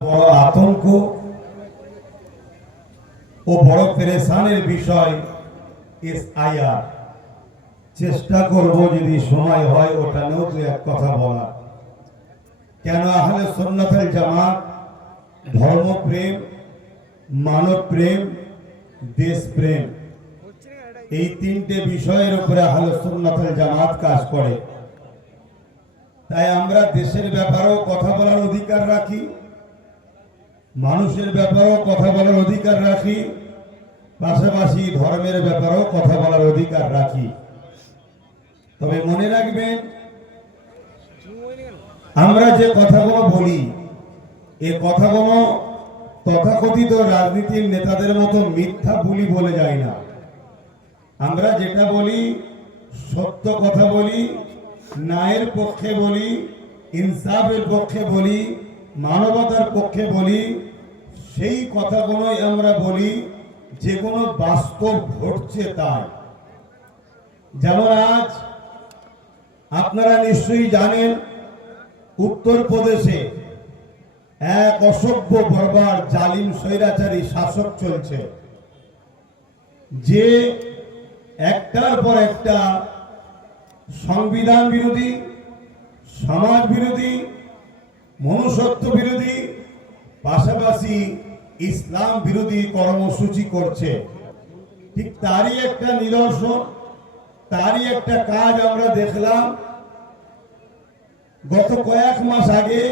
বড় আতঙ্ক ও বড় পেরেশানের বিষয় এসআইআর। চেষ্টা করব যদি সময় হয় ওটা নিয়েও দু এক কথা বলা। কেন আহলে সুন্নাত ওয়াল জামাত ধর্মপ্রেম, মানব প্রেম, দেশপ্রেম, এই তিনটে বিষয়ের উপরে আহলে সুন্নাত ওয়াল জামাত কাজ করে। তাই আমরা দেশের ব্যাপারেও কথা বলার অধিকার রাখি, মানুষের ব্যাপারেও কথা বলার অধিকার রাখি, পাশাপাশি ধর্মের ব্যাপারেও কথা বলার অধিকার রাখি। তবে মনে রাখবেন, আমরা যে কথাগুলো বলি এ কথাগুলো তথাকথিত রাজনীতির নেতাদের মতো মিথ্যা বলি বলে যায় না। আমরা যেটা বলি সত্য কথা বলি, ন্যায়ের পক্ষে বলি, ইনসাফের পক্ষে বলি, মানবতার পক্ষে বলি। সেই কথাগুলোই আমরা বলি যে কোনো বাস্তব ঘটছে তাই। যেমন আজ আপনারা নিশ্চয়ই জানেন, উত্তরপ্রদেশে এক অসভ্য বর্বর জালিম স্বৈরাচারী শাসক চলছে, যে একটার পর একটা সংবিধান বিরোধী, সমাজ বিরোধী, মনুষ্যত্ব বিরোধী, পাশাপাশি ইসলাম বিরোধী কর্মসূচি করছে। ঠিক তারই একটা নিদর্শন, তারই একটা কাজ আমরা দেখলাম গত কয়েক মাস আগে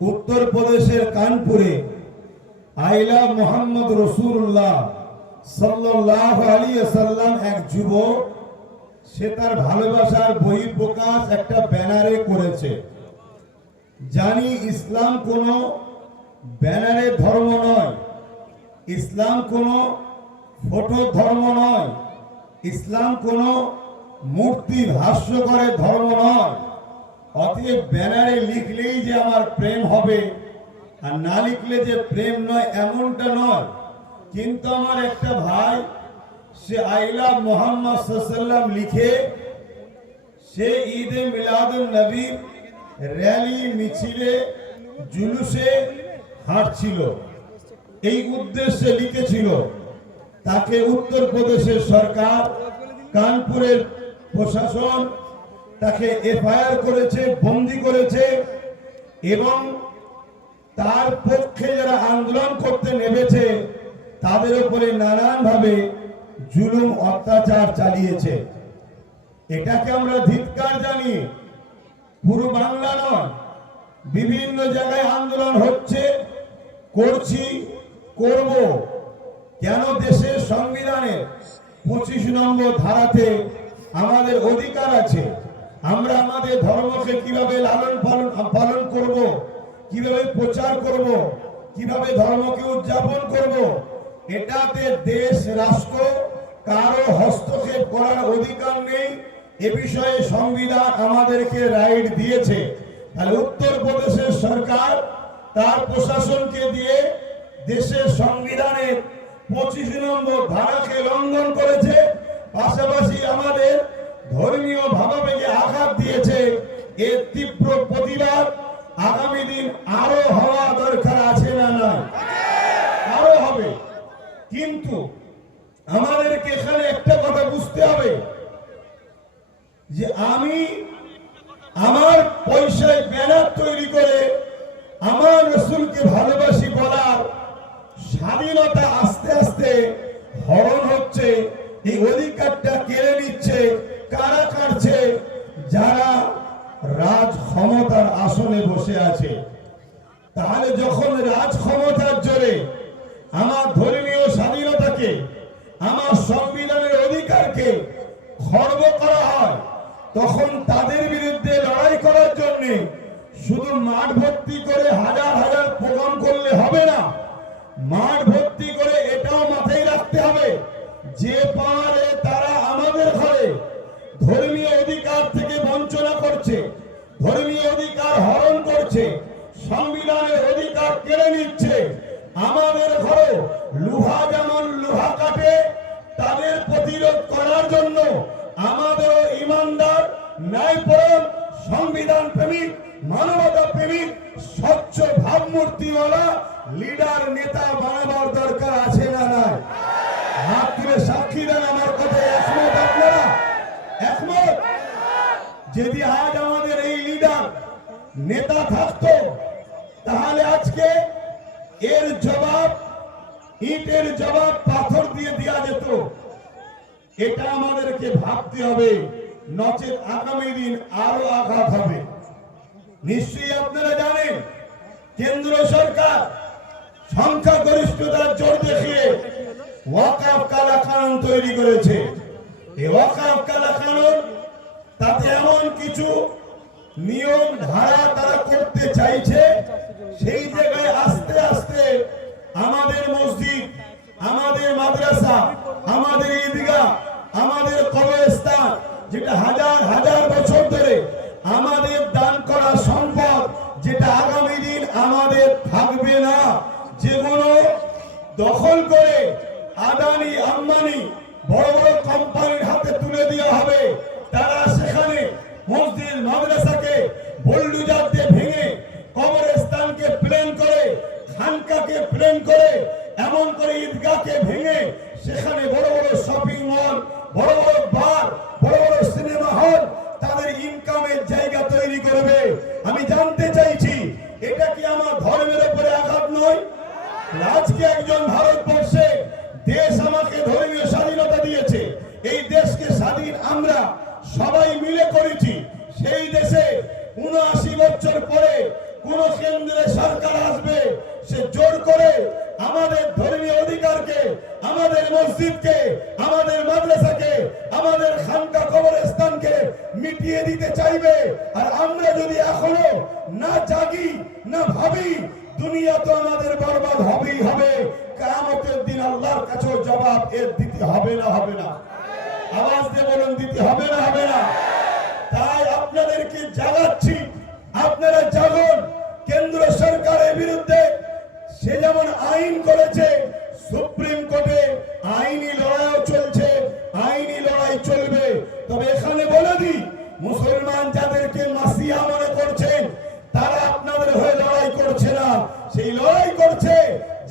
উত্তরপ্রদেশের কানপুরে আইলা মোহাম্মদ রাসূলুল্লাহ সাল্লাল্লাহু আলাইহি ওয়াসাল্লাম, এক যুবক, সে তার ভালোবাসার বহিঃপ্রকাশ একটা ব্যানারে করেছে। জানি ইসলাম কোনো ব্যানারের ধর্ম নয়, ইসলাম কোনো ফটো ধর্ম নয়, ইসলাম কোনো মূর্তি ভাষ্য করে ধর্ম নয়। অতএব ব্যানারে লিখলেই যে আমার প্রেম হবে আর না লিখলে যে প্রেম নয় এমনটা নয়। কিন্তু আমার একটা ভাই, সে আইলা মোহাম্মদ সাল্লাল্লাহু আলাইহি ওয়াসাল্লাম লিখে সে ঈদে মিলাদুন নবীর র্যালি, মিছিলে, জুলুসে হাঁটছিল, এই উদ্দেশ্যে লিখেছিল। তাকে উত্তরপ্রদেশের সরকার, কানপুরের প্রশাসন তাকে এফআইআর করেছে, বন্দী করেছে, এবং তার পক্ষে যারা আন্দোলন করতে নেমেছে তাদের উপরে নানানভাবে জুলুম অত্যাচার চালিয়েছে। এটাকে আমরা ধিক্কার জানিয়ে, পুরো বাংলা নয়, বিভিন্ন জায়গায় আন্দোলন হচ্ছে, করছি, করব। কেন? দেশের সংবিধানের 25 নম্বর ধারাতে আমাদের অধিকার আছে। আমরা আমাদের ধর্মকে কিভাবে লালন পালন করব, কিভাবে প্রচার করব, কিভাবে ধর্মকে উদযাপন করব, এটাতে দেশ রাষ্ট্র কারো হস্তক্ষেপ করার অধিকার নেই। এ বিষয়ে সংবিধান আমাদেরকে রাইট দিয়েছে। তাহলে উত্তরপ্রদেশের সরকার তার প্রশাসনকে দিয়ে দেশের সংবিধানের 25 নম্বর ধারাকে লঙ্ঘন করেছে, পাশাপাশি আমাদের ধর্মীয় ভাবাবেগে আঘাত দিয়েছে। এর তীব্র প্রতিবাদ আগামী দিন আরো হওয়া দরকার আছে না নয়? আরো হবে। কিন্তু আমাদেরকে এখানে একটা কথা বুঝতে হবে যে আমি আমার পয়সায় ব্যানার তৈরি করে আমার রাসূলকে ভালোবাসি বলার স্বাধীনতা আস্তে আস্তে হরণ হচ্ছে। এই অধিকারটা কেড়ে নিচ্ছে কারা? কাটছে যারা রাজ ক্ষমতার আসনে বসে আছে। তাহলে যখন রাজ ক্ষমতার জোরে আমার ধর্মীয় স্বাধীনতাকে, আমার সংবিধানের অধিকারকে খর্ব করা হয়, তখন তাদের বিরুদ্ধে লড়াই করার জন্য শুধু মাঠ ভর্তি করে হাজার হাজার প্রোগ্রাম করলে হবে না। মাঠ ভর্তি করে এটাও মাথায় রাখতে হবে যে পারে তারা আমাদের ঘরে ধর্মীয় অধিকার থেকে বঞ্চনা করছে, ধর্মীয় অধিকার হরণ করছে, সংবিধানের অধিকার কেড়ে নিচ্ছে। আমাদের ঘরে লোহা যেমন লোহা কাটে, তাদের প্রতিরোধ করার জন্য আমাদের ইমানদার, ন্যায়পরায়ণ, সংবিধান প্রেমিক, মানবতা প্রেমিক স্বচ্ছ ভাবমূর্তিওয়ালা লিডার নেতা বানাবার দরকার আছে না নাই? হাত তুলে সাক্ষী দেন আমার কথায় একমত আপনারা? একমত? যদি আজ আমাদের এই লিডার নেতা থাকতো তাহলে আজকে এর জবাব ইটের জবাব পাথর দিয়ে দেওয়া যেত। এটা আমাদেরকে ভাবতে হবে, নচেত আগামী দিন আরো আঘাত হবে। নিশ্চয়ই আপনারা জানেন কেন্দ্র সরকার সংখ্যাগরিষ্ঠতার জোর দেখিয়ে ওয়াকফ কালা কানুন তৈরি করেছে। এই ওয়াকফ কালা কানুন তাতে এমন কিছু নিয়ম ধারা তারা করতে চাইছে, সেই জায়গায় আস্তে আস্তে আমাদের মসজিদ, আমাদের মাদ্রাসা, আমাদের ঈদগাহ, আমাদের কবরস্থান, যেটা হাজার হাজার বছর ধরে আমাদের দান করা সম্পদ, যেটা আগামী দিন আমাদের থাকবে না, যেগুলো দখল করে আদানি আম্বানি বড় বড় কোম্পানির হাতে তুলে দেওয়া হবে, তারা সেখানে মসজিদ মাদ্রাসাকে বুলডোজার দিয়ে ভেঙে, কবরস্থানকে প্লেন করে, খানকাকে প্লেন করে, এমন করে ঈদগাহকে ভেঙে সেখানে বড় বড় শপিং মল, বড় বড় বার, বড় বড় সিনেমা হল, তাদের ইনকামের জায়গা তৈরি করবে। আমি জানতে চাইছি এটা কি আমার ধর্মের উপরে আঘাত নয়? আজকে একজন ভারতবর্ষে দেশ আমাকে ধর্মীয় স্বাধীনতা দিয়েছে, এই দেশকে স্বাধীন আমরা সবাই মিলে করেছি। সেই দেশে ৭৯ বছর পরে কোন কেন্দ্রের সরকার আসবে, সে জোর করে আমাদের ধর্মীয় অধিকারকে, আমাদের মসজিদকে, আমাদের মাদ্রাসাকে, আমাদের খানকা কবরস্থানকে মিটিয়ে দিতে চাইবে। আর আমরা যদি এখনো না জাগি, না ভাবি, দুনিয়া তো আমাদের বরবাদ হবেই হবে। কিয়ামতের দিন আল্লাহর কাছে জবাব এর দিতে হবে না? হবে না? আওয়াজ দিয়ে বলুন, দিতে হবে না? হবে না? তাই আপনাদেরকে জাগাচ্ছি, আপনারা জাগুন। কেন্দ্র সরকারের বিরুদ্ধে সে যেমন আইন করেছে, সুপ্রিম কোর্টে আইনি লড়াইও চলছে, আইনি লড়াই চলবে। তবে এখানে বলে দিই, মুসলমান যাদেরকে মাসিয়া মনে করছেন, তারা আপনাদের হয়ে লড়াই করছে না, সেই লড়াই করছে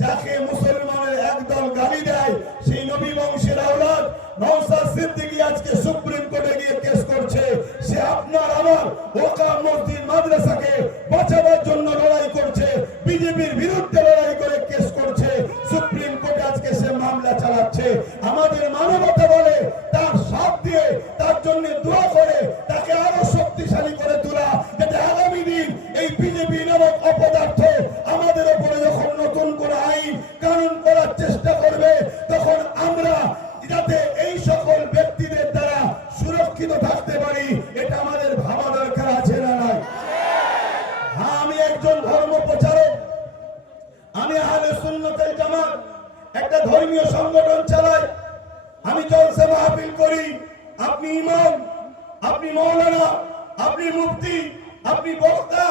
যাকে মুসলমানের একদল গালি দেয়, সেই নবী বংশের আওলাদ নওশাদ সিদ্দিকী আজকে সুপ্রিম কোর্টে গিয়ে কেস করছে। সে আপনার আমার ওয়াকফ মসজিদ মাদ্রাসাকে বাঁচাবার জন্য লড়াই করছে, বিজেপির বিরুদ্ধে লড়াই করে কেস করছে, সুপ্রিম কোর্টে আজকে সে মামলা চালাচ্ছে। আমাদের মানবতা বলে তার সাথ দিয়ে, তার জন্য দোয়া করে, তাকে আরো শক্তিশালী করে তোলা, যাতে আগামী দিন এই বিজেপি নামক অপদার্থ আমাদের উপরে যখন নতুন করে আইন কানুন করার চেষ্টা করবে, তখন আমরা যাতে এই সকল ব্যক্তিদের দ্বারা সুরক্ষিত থাকতে পারি, এটা আমাদের ভাবা দরকার আছে না নাই? হ্যাঁ, আমি একজন ধর্ম প্রচারক, আমি আহলে সুন্নাত ওয়াল জামাত একটা ধর্মীয় সংগঠন চালাই, আমি জলসা মাহফিল করি। আপনি ইমাম, আপনি মাওলানা, আপনি মুফতি, আপনি বক্তা,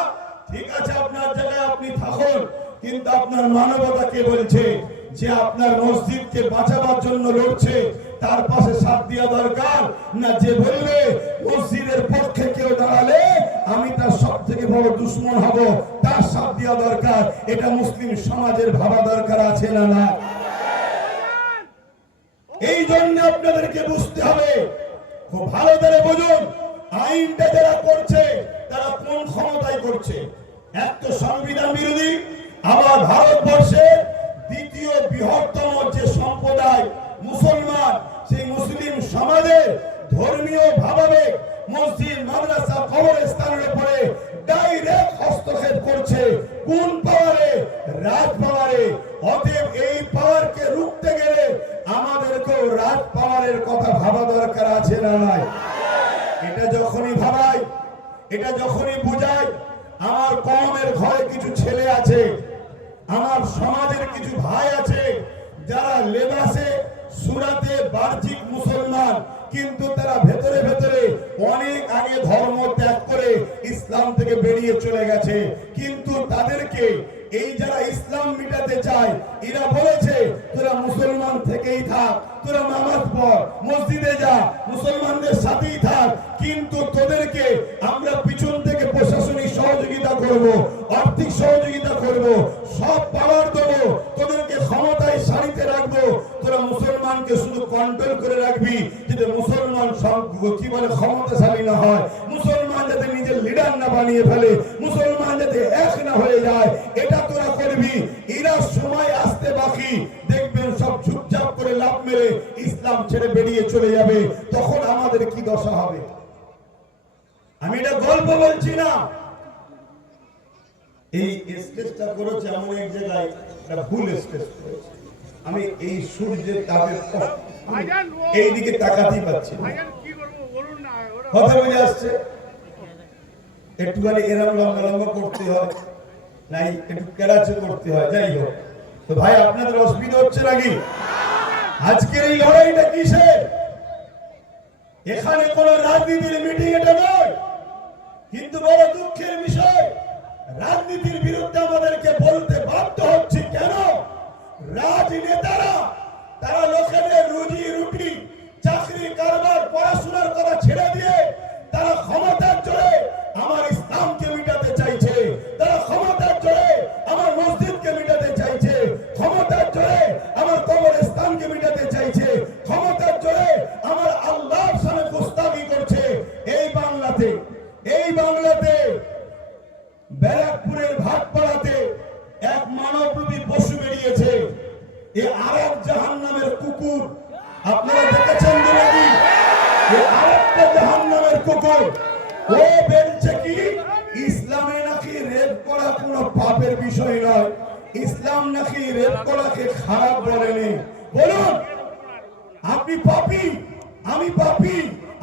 ঠিক আছে, আপনার জায়গায় আপনি থাকুন, কিন্তু আপনার মানবতা কে বলছে যে আপনার মসজিদকে বাঁচাবার জন্য লড়ছে, তার পাশে সাথ দেওয়া দরকার না? যে বলবে মসজিদের পক্ষে কেউ দাঁড়ালে আমি তার সব থেকে বড় দুশ্মন হব, তার সাথ দেওয়া দরকার। এটা মুসলিম সমাজের ভাবা দরকার আছে না না? এই জন্য আপনাদেরকে বুঝতে হবে, খুব ভালো করে বুঝুন, আইনটা যারা করছে তারা কোন ক্ষমতায় করছে। এক তো সংবিধান বিরোধী, আবার ভারতবর্ষে দ্বিতীয় বৃহত্তম যে সম্প্রদায় মুসলমান, সেই মুসলিম সমাজে ধর্মীয় ভাবাবেগ মসজিদ মাদ্রাসা কবরস্থানের উপরে ডাইরেক্ট হস্তক্ষেপ করছে। কোন পাওয়ারে? রাজ পাওয়ারে। অতএব এই পাওয়ারকে রুখতে গেলে আমাদেরকেও রাজ পাওয়ারের কথা ভাবা দরকার আছে না নাই? এটা যখনই ভাবাই, এটা যখনই বুঝাই, আমার কওমের ঘরে কিছু ছেলে আছে, আমার সমাজের কিছু ভাই আছে যারা লেবাসে সুরাতে বাহ্যিক মুসলমান, কিন্তু তারা ভেতরে ভেতরে অনেক আগে ধর্ম ত্যাগ করে ইসলাম থেকে বেরিয়ে চলে গেছে। কিন্তু তাদেরকে এই যারা ইসলাম মিটাতে চায়, এরা বলেছে তোরা মুসলমান থেকেই থাক, তোরা নামাজ পড়, মসজিদে যা, মুসলমানদের সাথেই থাক, কিন্তু তোদেরকে আমরা পিছন থেকে প্রশাসনিক সহযোগিতা করব, আর্থিক সহযোগিতা করব, সব পাওয়ার দেবো, তোদেরকে ক্ষমতায় সারিতে রাখবো, তোরা মুসলমানকে শুধু কন্ট্রোল করে রাখবি যাতে মুসলমান কি বলে ক্ষমতাশালী না হয়, মুসলমান যাতে নিজের লিডার না বানিয়ে ফেলে, মুসলমান যাতে এক না হয়ে যায়, এটা তোরা করবি। এরা সময় আসতে বাকি, দেখবেন সব চুপচাপ করে লাভ মেরে ইসলাম ছেড়ে বেরিয়ে চলে যাবে, তখন আমাদের কি দশা হবে? আমি এটা গল্প বলছি না। এই স্টেজটা করেছে এমন এক জায়গায়, একটা ভুল স্টেজ করেছে। আমি এই সূর্যের তাপের এই দিকে তাকাতেই পাচ্ছি না, কথা বুঝে আসছে? একটুখানি এরম লম্বা লম্বা করতে হয়, নাই একটু কেরাচে করতে হয়, যাই হোক। তো ভাই আপনাদের অসুবিধা হচ্ছে নাকি? আজকের এই লড়াইটা কিসের? এখানে কোন রাজনীতির মিটিং এটা নয়, কিন্তু বড় দুঃখের বিষয় রাজনীতির বিরুদ্ধে আমাদেরকে বলতে বাধ্য হচ্ছে। কেন? রাজনেতারা তারা লোকেদের রুজি রুটি, চাকরি, কারবার, পড়াশোনার কথা ছেড়ে দিয়ে তারা ক্ষমতার জোরে আমার ইসলামকে মিটাতে চাইছে, তারা ক্ষমতার জোরে আমার মসজিদকে মিটাতে চাইছে, ক্ষমতার জোরে আমার কবরস্থানকে মিটাতে চাইছে, ক্ষমতার জোরে আমার আল্লাহর সামনে গোস্তাখি করছে। এই বাংলাতে ব্যারাকপুরের ভাটপাড়াতে এক মানবরূপী পশু বেরিয়েছে, এ আরেক জাহান্নামের কুকুর। আপনারা দেখেছেন তো নাকি? এ আরেকটা জাহান্নামের কুকুর। ও বলছে কি ইসলামে নাকি রেপ করা কোনো পাপের বিষয় নয়, ইসলাম নাকি রেপ করাকে খারাপ বলেনি। বলুন, আপনি পাপী, আমি পাপী,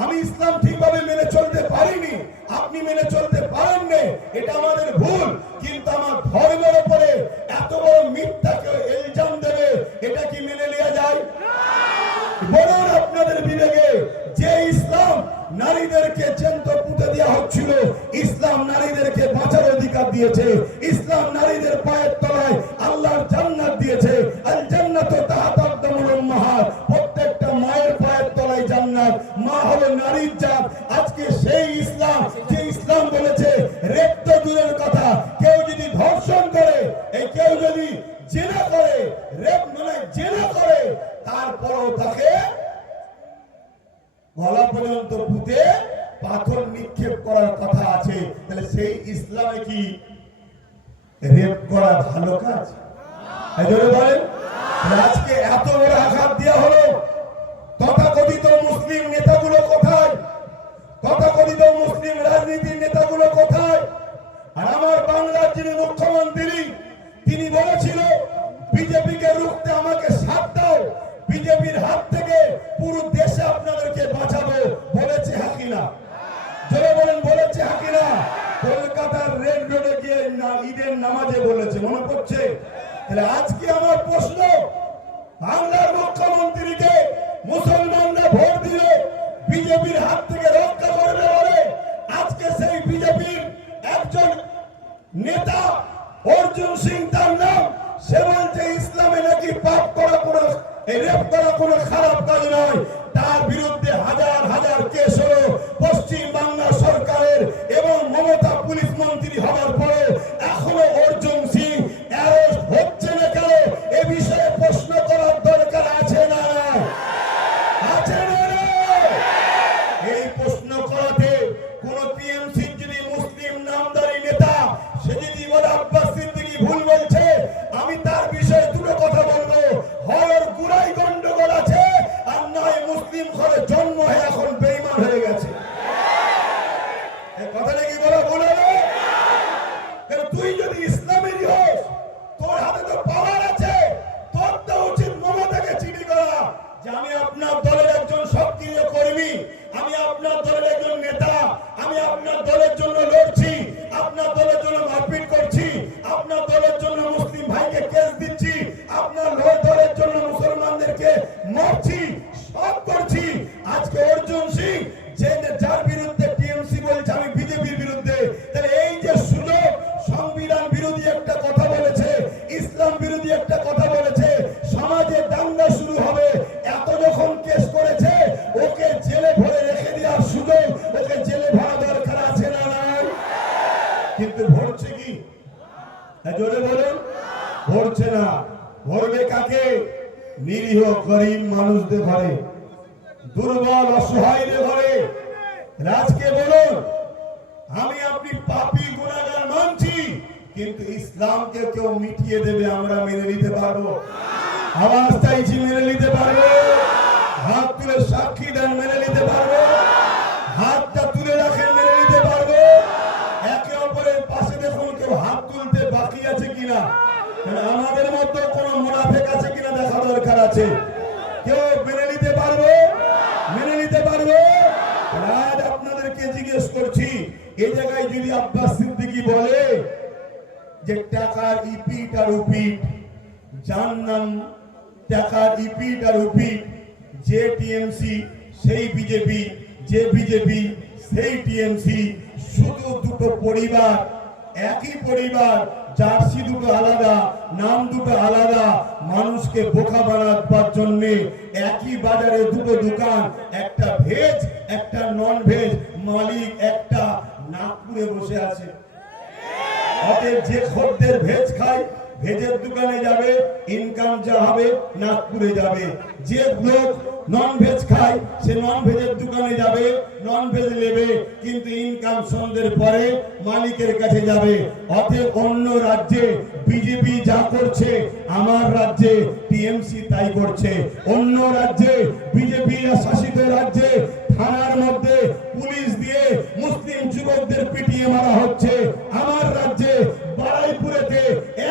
আমি ইসলাম ঠিকভাবে মেনে চলতে পারিনি, আপনি মেনে চলতে পারেননি, এটা আমাদের ভুল। কিন্তু আমার ধর্মের উপরে এত বড় মিথ্যাকে ইলজাম দেবে, এটা কি মেনে নেওয়া যায়? বলুন আপনাদের বিবেকে, যে ইসলাম নারীদেরকে জ্যান্ত পুঁতে দেওয়া হচ্ছিল, ইসলাম নারীদেরকে বাঁচার অধিকার দিয়েছে, ইসলাম নারীদের পায়ের তলায় আল্লাহর জান্নাত দিয়েছে। আল জান্নাতু তাহতা আকদামুল উম্মাহাত, প্রত্যেকটা মায়ের পায়ের তলায় জান্নাত। মা হলো নারীর জাত। আজকে সেই ইসলাম, যে ইসলাম বলেছে রেপ তো দূরের কথা, কেউ যদি ধর্ষণ করে, এই কেউ যদি জেনা করে, রেপ মানে জেনা করে, তারপরও তাকে গলা পর্যন্ত পুঁতে পাথর নিক্ষেপ করার কথা আছে। তাহলে সেই ইসলামে কি রেপ করা ভালো কাজ? বলেন, আজকে এত বড় আঘাত দেওয়া হলো, তথাকথিত মুসলিম নেতাগুলো কোথায়? তথাকথিত মুসলিম রাজনীতির নেতাগুলো কোথায়? আর আমার বাংলার যিনি মুখ্যমন্ত্রী, তিনি বলেছিল বিজেপিকে রুখতে আমাকে সাথ দাও, বিজেপির হাত থেকে পুরো দেশে আপনাদেরকে বাঁচাবো। বলেছে হাকিনা? জোরে বলেন, বলেছে হাকিনা? কলকাতার রেড রোডে গিয়ে ঈদের নামাজে বলেছে, মনে পড়ছে? তাহলে আজকে আমার প্রশ্ন, বাংলার মুখ্যমন্ত্রীকে মুসলমানরা ভোট দিলে বিজেপির হাত থেকে রক্ষা করবে বলে আজকে সেই বিজেপির একজন নেতা অর্জুন সিং তার নাম, সে বলছে ইসলামে নাকি পাপ করা কোনো, রেপ করা কোনো খারাপ কাজ নয়। তার বিরুদ্ধে হাজার হাজার কেস হলো পশ্চিম বাংলা সরকারের, এবং মমতা পুলিশ মন্ত্রী হওয়ার পরে এখনো অর্জুন সিং অ্যারেস্ট হচ্ছে না কেন? এ বিষয়ে প্রশ্ন করার দরকার আছে না? আছে না? এই প্রশ্ন করাতে কোন টিএমসি যদি মুসলিম নামদারি নেতা, সে যদি বলে আব্বাস সিদ্দিকী ভুল বলছে, আমি তার বিষয়ে দুটো কথা বলবো, হয় ওর গুড়াই গন্ডগোল আছে, আর নয় মুসলিম ঘরে জন্ম হয়ে এখন বেঈমান হয়ে গেছে। এই কথাটা কি বলা ভুল হবে? তুই যদি ইসলামেরই হোস, তোর হাতে তো পাওয়ার আছে, তোর তো উচিত মমতাকে চিঠি করা যে আমি আপনার দলের একজন সক্রিয় কর্মী, আমি আপনার দলের একজন নেতা, আমি আপনার দলের জন্য লড়ছি, আপনার দলের জন্য মারপিট করছি, আপনার দলের জন্য মুসলিম ভাইকে কেস দিচ্ছি, আপনার দলের জন্য মুসলমানদেরকে মারছি, সব করছি। আজকে অর্জুন সিং যার বিরুদ্ধে টিএমসি বলছে আমি বিজেপির বিরুদ্ধে, তাহলে এই যে সুযোগ, সংবিধান বিরোধী একটা কথা বলেছে, ইসলাম বিরোধী একটা কথা বলেছে, সমাজে দাঙ্গা শুরু হবে, এত যখন কেস করেছে ওকে জেলে ভরে রেখে দেওয়ার সুযোগ, ওকে জেলে ভরা দরকার আছে না নাই? কিন্তু ভরছে কি? ভরছে না। ভরবে কাকে? নিরীহ গরিব মানুষদের ঘরে, দুর্বল অসহায়দের ঘরে। রাজকে বলুন, আমি আপনি পাপী গুনাহগার মানছি, কিন্তু ইসলামকে কেউ মিটিয়ে দেবে আমরা মেনে নিতে পারবো? আওয়াজ চাইছি, মেনে নিতে পারবো? হাত তুলে সাক্ষী দেন, মেনে নিতে পারবো? হাতটা তুলে রাখেন, মেনে নিতে পারবো? একে অপরের পাশে দেখুন কেউ হাত তুলতে বাকি আছে কিনা, আমাদের মধ্যে কোন মুনাফিক আছে কিনা দেখা দরকার আছে। কেউ মেনে নিতে পারবো? মেনে নিতে পারবো? আজ আপনাদেরকে জিজ্ঞেস করছি, এই জায়গায় যদি আব্বাস সিদ্দিকী বলে যে টাকার ইপিট আর উপিট, যার নাম টাকার ইপিট আর উপিট, যে টিএমসি সেই বিজেপি, যে বিজেপি সেই টিএমসি, শুধু দুটো পরিবার, একই পরিবার, জার্সি দুটো আলাদা, নাম দুটো আলাদা, মানুষকে বোকা বানাবার জন্য একই বাজারে দুটো দোকান, একটা ভেজ একটা নন ভেজ, মালিক একটা নাগপুরে বসে আছে। অতএব যে খদ্দের ভেজ খায় ভেজের দোকানে যাবে, ইনকাম যা হবে নাগপুরে যাবে। যে লোক নন ভেজ খায় সে নন ভেজের দোকানে যাবে, নন ভেজ নেবে, কিন্তু ইনকাম সন্ধ্যের পরে মালিকের কাছে যাবে। অতএব অন্য রাজ্যে বিজেপি যা করছে আমার রাজ্যে টিএমসি তাই করছে। অন্য রাজ্যে বিজেপি শাসিত রাজ্যে থানার মধ্যে পুলিশ দিয়ে মুসলিম যুবকদের পিটিয়ে মারা হচ্ছে। আমার রাজ্যে বারাইপুরেতে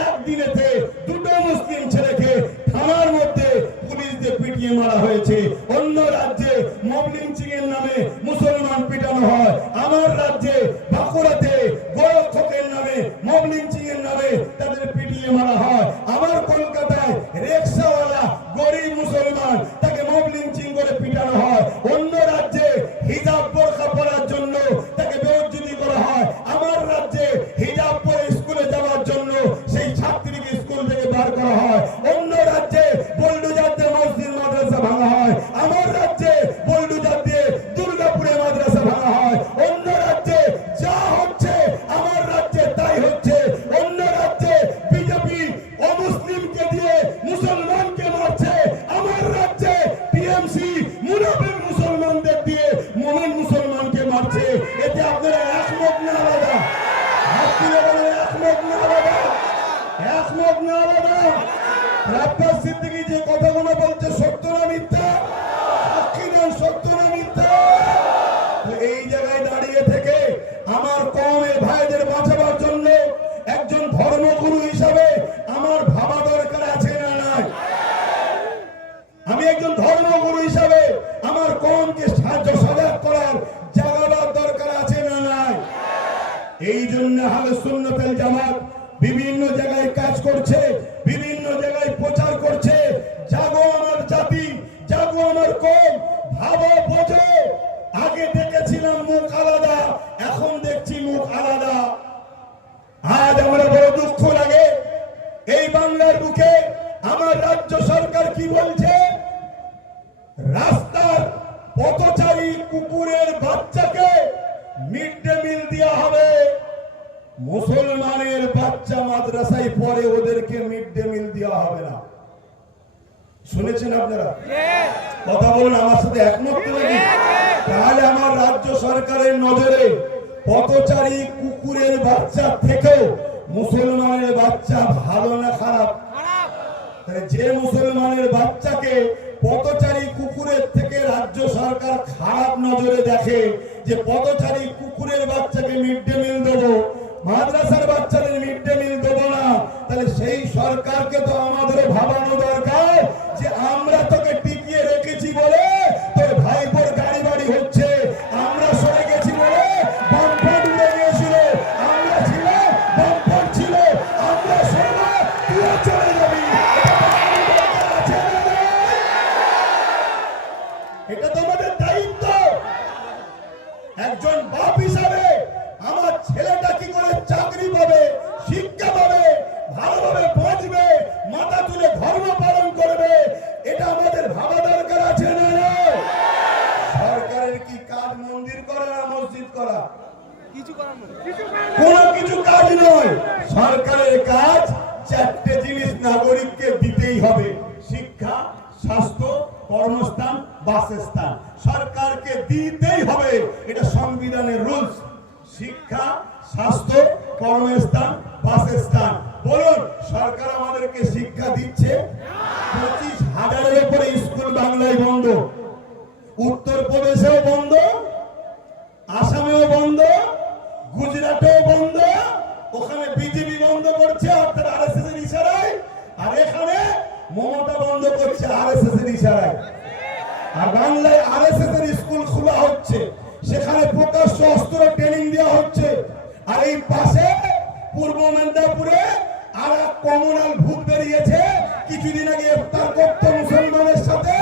একদিনেতে দুটো মুসলিম ছেলেকে থানার মধ্যে পুলিশ দিয়ে পিটিয়ে মারা হয়েছে। অন্য রাজ্যে মব লিঞ্চিং এর নামে মুসলমান পিটানো হয়। আমার রাজ্যে বাঁকুড়াতে গোরক্ষকের নামে মব লিঞ্চিং এর নামে তাদের পিটিয়ে মারা হয়। আমার কলকাতায় রিকশাওয়ালা গরিব মুসলমান তাকে মব লিঞ্চিং করে পিটানো হয়। অন্য রাজ্যে হিজাব বোরকা পরার জন্য তাকে বেইজ্জতি করা হয়। আমার রাজ্যে হিজাব পরে স্কুলে যাওয়ার জন্য সেই ছাত্রীকে স্কুল থেকে বার করা হয়। অন্য রাজ্যে বুলডোজার দিয়ে মসজিদ মাদ্রাসা ভাঙা হয়। আমার রাজ্যে বুলডোজার দিয়ে দুর্গাপুরে মাদ্রাসা ভাঙা হয়। অন্য রাজ্যে যা হচ্ছে আমার রাজ্যে তাই হচ্ছে। অন্য রাজ্যে বিজেপি অমুসলিমকে দিয়ে মুসলমানকে মারছে। আমার রাজ্যে টিএমসি মুনাফিক মুসলমানদের দিয়ে মুমিন মুসলমানকে মারছে। এতে আপনারা একমত না আলাদা? হাত তুলে বলেন, একমত না আলাদা? একমত না আলাদা? আব্বাস সিদ্দিকী যে কথাগুলো বলছে সত্য না মিথ্যা? সাক্ষী দেন, সত্য না মিথ্যা? এই জায়গায় দাঁড়িয়ে থেকে আমার কওমের ভাইদের বাঁচাবার জন্য একজন ধর্মগুরু হিসাবে আমার ভাবা দরকার আছে না নাই? আমি একজন ধর্মগুরু হিসাবে আমার কওমকে সজাগ করার জাগাবার দরকার আছে না নাই? এই জন্য আহলে সুন্নাত ওয়াল জামাত বিভিন্ন জায়গায় কাজ করছে, বিভিন্ন জায়গায় প্রচার করছে। জাগো আমার জাতি, জাগো আমার কওম, ভাবো বোঝো। আগে দেখেছিলাম মুখ আলাদা, এখন দেখছি মুখ আলাদা। আজ আমরা বড় দুঃখ লাগে, এই বাংলার বুকে আমার রাজ্য সরকার কি বলছে? রাস্তার পথচারী কুকুরের বাচ্চাকে মিড ডে মিল দেওয়া হবে। মুসলমানের বাচ্চা মাদ্রাসায় পড়ে, ওদেরকে মিড ডে মিল দেওয়া হবে না। শুনেছেন আপনারা? কথা বলুন, আমার সাথে একমত নাকি? তাহলে আমার রাজ্য সরকারের নজরে পথচারী কুকুরের বাচ্চা থেকেও মুসলমানের বাচ্চা ভালো না খারাপ? যে মুসলমানের বাচ্চাকে পথচারী কুকুরের থেকে রাজ্য সরকার খারাপ নজরে দেখে, যে পথচারী কুকুরের বাচ্চাকে মিড ডে মিল দেবো, মাদ্রাসার বাচ্চাদের মিড ডে মিল দেবো না, তাহলে সেই সরকারকে তো আমাদের ভাবানো দরকার যে আমরা তোকে টিকিয়ে রেখেছি বলে তোর ভাইপোর গাড়ি বাড়ি হচ্ছে, আমরা সরে গেছি বলে বাম্পার উড়ে গিয়েছিল, আমরা ছিলাম বাম্পার ছিল, আমরা সরব, তুইও চলে যাবি। এটা তো আমাদের দায়িত্ব। একজন বাপ হিসাবে আমার ছেলেটা কি করে চাকরি পাবে, শিক্ষা পাবে, ভালোভাবে বাঁচবে, নাগরিককে দিতেই হবে শিক্ষা, স্বাস্থ্য, কর্মস্থান, বাসস্থান সরকারকে দিতেই হবে। এটা সংবিধানের রুলস। শিক্ষা, স্বাস্থ্য, কর্মস্থান, বাসস্থান। বলুন সরকার আমাদেরকে শিক্ষা দিচ্ছে? 25,000-এর উপরে স্কুল বাংলায় বন্ধ, উত্তরপ্রদেশেও বন্ধ, আসামেও বন্ধ, গুজরাটেও বন্ধ। ওখানে বিজেপি বন্ধ করছে অর্থাৎ আরএসএস এর ইশারায়, আর এখানে মমতা বন্ধ করছে আরএসএস এর ইশারায়। আর বাংলায় আরএসএস এর স্কুল খোলা হচ্ছে, সেখানে প্রকাশ্য অস্ত্র ট্রেনিং দেওয়া হচ্ছে। আর এই পাশে পূর্ব মেদিনীপুরে আর এক কমনাল ভূত বেরিয়েছে, কিছুদিন আগে ইফতার করত মুসলমানের সাথে,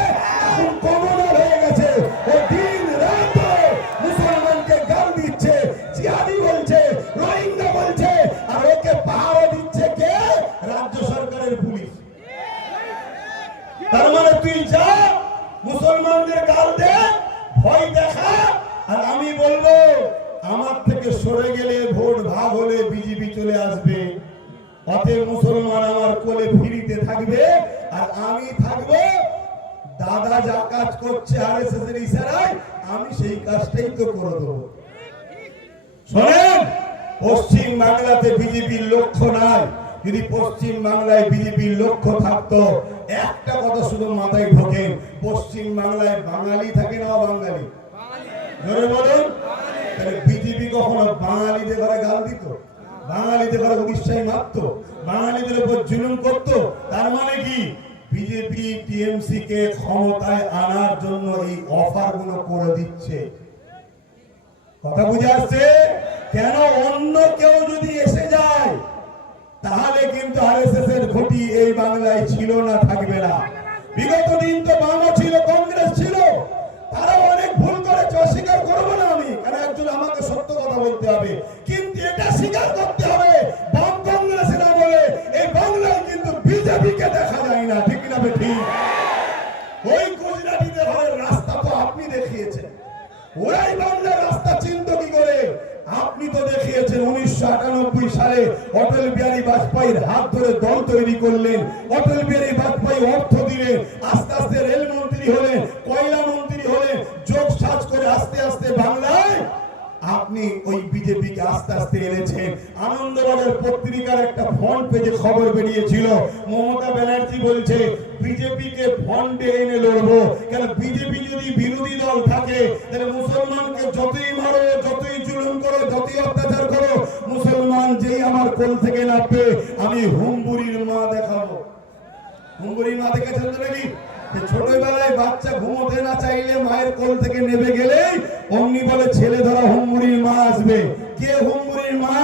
এখন কমনাল হয়ে গেছে। ও দিন রাত মুসলমানকে গাল দিচ্ছে, জিহাদি বলছে, রোহিঙ্গা বলছে, আর ওকে পাহারা দিচ্ছে কে? রাজ্য সরকারের পুলিশ। তার মানে তুই যা মুসলমানদের গাল দে, ভয় দেখা, আর আমি বলবো আমার থেকে সরে গেলে ভোট ভাগ হলে বিজেপি চলে আসবে। অতএব মুসলমান আমার কোলে ফিরিতে থাকবে, আর আমি থাকবো। দাদা যা কাজ করছে আরএসএস এর ইশারায়, আমি সেই কাজটাই তো করে দেবো। শোনেন, পশ্চিম বাংলাতে বিজেপির লক্ষ্য নাই। যদি পশ্চিম বাংলায় বিজেপির লক্ষ্য থাকতো, একটা কথা শুধু মাথায় ঢোকেন, পশ্চিম বাংলায় বাঙালি থাকে না বাঙালি? জোরে বলুন। তাহলে বিজেপি কখনো বাঙালিদের ঘরে গাল দিত? বাঙালিদের ঘরে উড়িষ্যায় মারত? বাঙালিদের উপর জুলুম করত? তার মানে কি বিজেপি টিএমসি কে ক্ষমতায় আনার জন্য এই অফার গুলো করে দিচ্ছে? কথা বুঝে আসছে? কেন অন্য কেউ যদি এসে যায় তাহলে কিন্তু আরএসএস এর ঘটি এই বাংলায় ছিল না, থাকবে না। বিগত দিন তো বামও ছিল, কংগ্রেস ছিল, তারা অনেক ভুল করেছে, অস্বীকার করবো না আমি, কারণ একজন আমাকে সত্য কথা বলতে হবে। কিন্তু এটা স্বীকার করতে হবে, বাম কংগ্রেসেরা বলে এই বাংলায় কিন্তু বিজেপিকে দেখা যায় না, ঠিক না ঠিক? ওই গুজরাটিদের ঘরের রাস্তা তো আপনি দেখিয়েছেন, ওরাই বাংলার রাস্তা চিনত কি করে? আপনি তো দেখিয়েছেন 1998 সালে অটল বিহারী বাজপেয়ীর হাত ধরে দল তৈরি করলেন, অটল বিহারী বাজপেয়ী অর্থ দিলেন, আস্তে আস্তে রেলমন্ত্রী হলেন, কয়লা মন্ত্রী হলেন, যোগ সাজ করে আস্তে আস্তে বাংলায় আপনি ওই বিজেপিকে আস্তে আস্তে এনেছেন। আনন্দবাজার পত্রিকার একটা ফ্রন্ট পেজে খবর বেরিয়েছিল, মমতা ব্যানার্জি বলছে বিজেপিকে ফন্ডে এনে লড়বো। কেন? বিজেপি যদি বিরোধী দল থাকে তাহলে মুসলমানকে যতই মারো, যতই জুলুম করো, যতই অত্যাচার করো, মুসলমান যেই আমার কোল থেকে নামবে আমি হুম্বুরির মা দেখাবো। হুম্বুরির মা দেখেছেন তো নাকি? ছোটবেলায় বাচ্চা ঘুমোতে না চাইলে মায়ের কোল থেকে নেমে গেলেই অমনি বলে ছেলে ধরা হুম্বুরির মা আসবে। কে হুম্বুরির মা?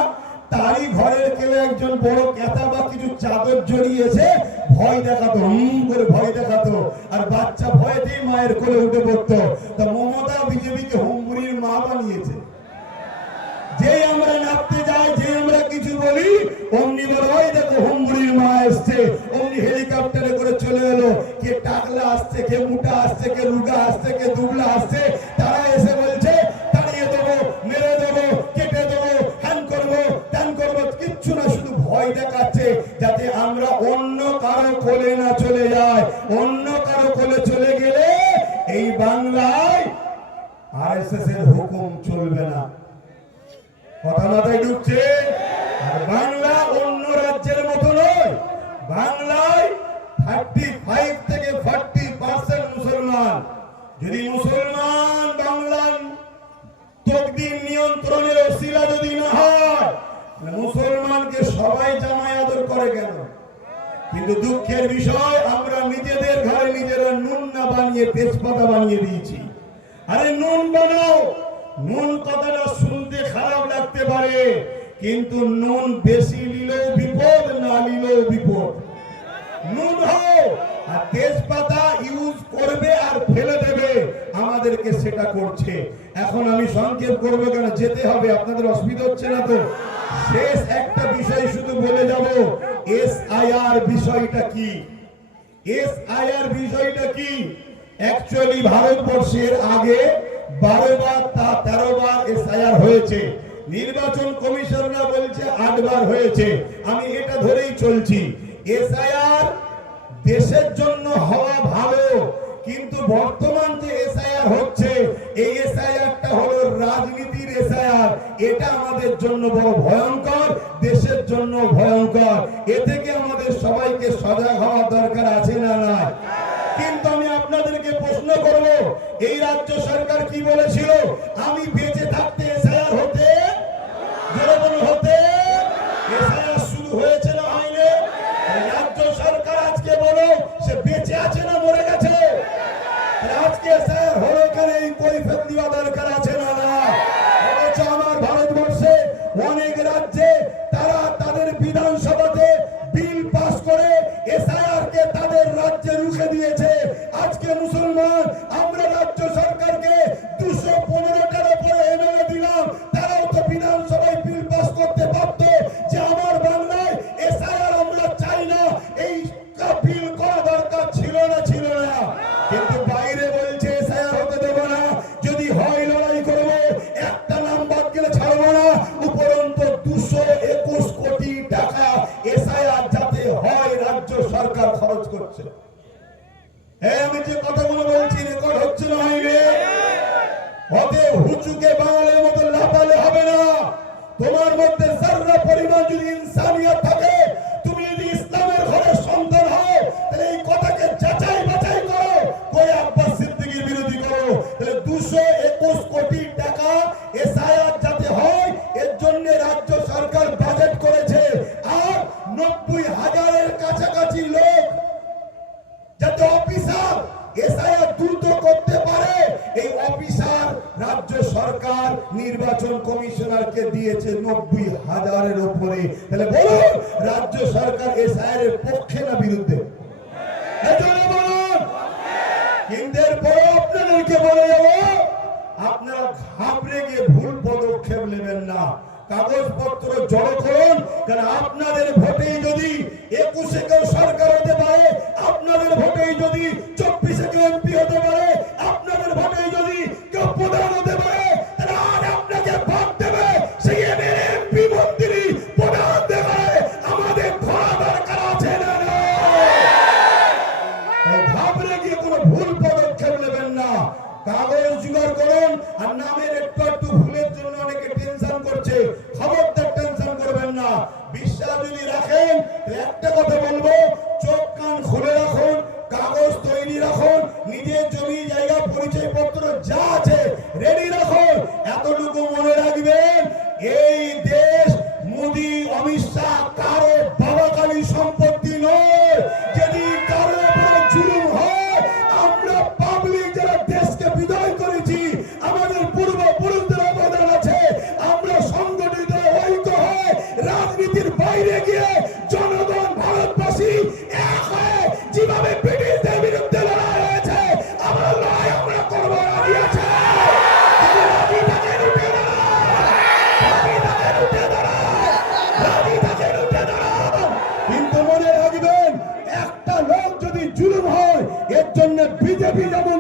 তারই ঘরের কেউ একজন বড় ক্যাতা বা কিছু চাদর জড়িয়েছে, ভয় দেখাতো, করে ভয় দেখাতো, আর বাচ্চা ভয়তেই মায়ের কোলে উঠে পড়তো। তা মমতা বিজেপিকে হুম্বুরির মা বানিয়েছে। যে আমরা নাপতে যাই, যে আমরা কিছু বলি, অমনি বলে ওই দেখো হুম্বুরির মা আসছে, অমনি হেলিকপ্টারে করে চলে এলো। কে টাকলা আসছে, কে মোটা আসছে, কে রুগা আসছে, কে দুবলা আসছে, তারা এসে বলছে তাড়িয়ে দেবো, মেরে দেবো, কেটে দেবো, হ্যান করবো, ত্যান করবো, কিচ্ছু না, শুধু ভয় দেখাচ্ছে যাতে আমরা অন্য কারো কোলে না চলে যাই। অন্য কারো কোলে চলে গেলে এই বাংলায় আরএসএস এর হুকুম চলবে না। কথা মাথায় ঢুকছে? আর বাংলা অন্য রাজ্যের মতো নয়। বাংলায় 35 থেকে 40% মুসলমান। যদি মুসলমান বাংলার তকদির নিয়ন্ত্রণের ওসিলা যদি না হয়, মুসলমানকে সবাই জামাই আদর করে কেন? কিন্তু দুঃখের বিষয়, আমরা নিজেদের ঘরে নিজেরা নুন না বানিয়ে তেজপাতা বানিয়ে দিয়েছি। আরে নুন বানাও। নুন কথাটা শুনতে খারাপ লাগতে পারে, কিন্তু নুন বেশি নিলেও বিপদ, না নিলেও বিপদ। নুন হও, আর তেজপাতা ইউজ করবে আর ফেলে দেবে, আমাদেরকে সেটা করছে। এখন আমি সংক্ষেপ করবো, কেন যেতে হবে, আপনাদের অসুবিধা হচ্ছে না তো? শেষ একটা বিষয় শুধু বলে যাব, এসআইআর বিষয়টা কি? এসআইআর বিষয়টা কি? অ্যাকচুয়ালি ভারতবর্ষের আগে 12 বার তা 13 বার এসআইআর হয়েছে। নির্বাচন কমিশনরা বলছে 8 বার হয়েছে। আমি এটা ধরেই চলছি। এসআইআর দেশের জন্য হওয়া ভালো, কিন্তু বর্তমান যে এসআইআর হচ্ছে এই এসআইআরটা হলো রাজনীতির এসআইআর। এটা আমাদের জন্য বড় ভয়ঙ্কর, দেশের জন্য ভয়ঙ্কর। এ থেকে আমাদের সবাইকে সজাগ হওয়া দরকার আছে না না? কিন্তু আমি আপনাদেরকে প্রশ্ন করব, এই রাজ্য সরকার কি বলেছিল? আমি বেঁচে থাকতে এসআইআর হতে হতে এসআইআর শুরু হয়েছে না হয়নি? রাজ্য সরকার আজকে বলো সে বেঁচে আছে না মরে গেছে? আজকে স্যার হলো কেন? এই কৈফিয়ত দেওয়া দরকার আছে না না? অথচ আমার ভারতবর্ষে অনেক রাজ্যে তারা তাদের বিধানসভাতে বিল পাস করে এসআইআর কে তাদের রাজ্যে রুখে দিয়েছে। আজকে মুসলমান আমরা রাজ্য সরকারকে 215টার উপরে এমএলএ দিলাম, তারাও তো বিধানসভায় বিল পাস করতে পারত যে আমার বাংলায় এসআইআর আমরা চাই না, এই বিল করা দরকার ছিল না ছিল না? কিন্তু বাইরে বলছে এসআইআর হতে দেব না, যদি হয় লড়াই করব, একটা নাম বাদ গেলে ছাড়বো না। উপরন্তু 221 কোটি টাকা এসআইআর যাতে হয় রাজ্য সরকার খরচ করছে। আমি যে কথাগুলো বলছি রেকর্ড হচ্ছে না হয়নি? অতএব হুচুকে বাঙালির মতো লাফালে হবে না। তোমার মধ্যে যারা পরিমাণ যদি ইনসানিয়ত থাকে, তুমি যদি ইসলামের ঘরের সন্তান হও, তাহলে এই কথাকে যাচাই বাছাই করো, কই আব্বাস সিদ্দিকীর বিরোধী করো। তাহলে 221 কোটি টাকা এসআইআর যাতে হয় এর জন্য রাজ্য সরকার বাজেট করেছে। আর 90,000-এর কাছাকাছি লোক যাতে অফিসার এসআইআর দ্রুত করতে পারে, এই অফিসার রাজ্য সরকার নির্বাচন কমিশনারকে দিয়েছে 90,000-এর উপরে। তাহলে বলুন রাজ্য সরকার এসআইআর এর পক্ষে না বিরুদ্ধে? বলুন। কিন্তু এরপরে আপনাদেরকে বলে যাব, আপনারা ঘাবড়ে গিয়ে ভুল পদক্ষেপ নেবেন না। কাগজপত্র জড়ো করুন, কারণ আপনাদের ভোটেই যদি 21-এ কেউ সরকার হতে পারে, আপনাদের ভোটেই যদি 24-এ কেউ এমপি হতে পারে, আপনাদের ভোটেই যদি কেউ প্রধান হতে পারে, তাহলে আর আপনাকে ভোট দেবে সেই এমএলএ এমপি মন্ত্রী প্রধান দেবে। আমাদের ঘোরা দরকার আছে না? ঘাবড়ে গিয়ে কোনো ভুল পদক্ষেপ নেবেন না। কাগজ জোগাড় করুন। আর নামের একটু ভুলের জন্য অনেকে টেনশন করছে, খবরদার টেনশন করবেন না। বিশ্বাস যদি রাখেন, একটা কথা বলবো, চোখ কান খুলে রাখুন, কাগজ তৈরি রাখুন, নিজের জমি জায়গা পরিচয়পত্র যা আছে রেডি রাখুন। এতটুকু মনে রাখবেন, এই দেশ মোদি অমিত শাহ কারো বাবাকালী সম্পত্তি নয়। যদি কারো উপরে জুলুম হয়, আমরা পাবলিক যারা দেশকে বিদায় করেছি, আমাদের পূর্বপুরুষদের অবদান আছে, আমরা সংগঠিত ঐক্য হয়ে রাজনীতির বাইরে গিয়ে জনগণ ভারতবাসী এক হয়ে যেভাবে ব্রিটিশদের বিরুদ্ধে লড়াই হয়েছে, আমরা লড়াই আমরা করবো। রাজি আছে? রাজি থাকেন উঠে দাঁড়ান। কিন্তু মনে রাখবেন, একটা লোক যদি জুলুম হয়, এর জন্য বিজেপি যেমন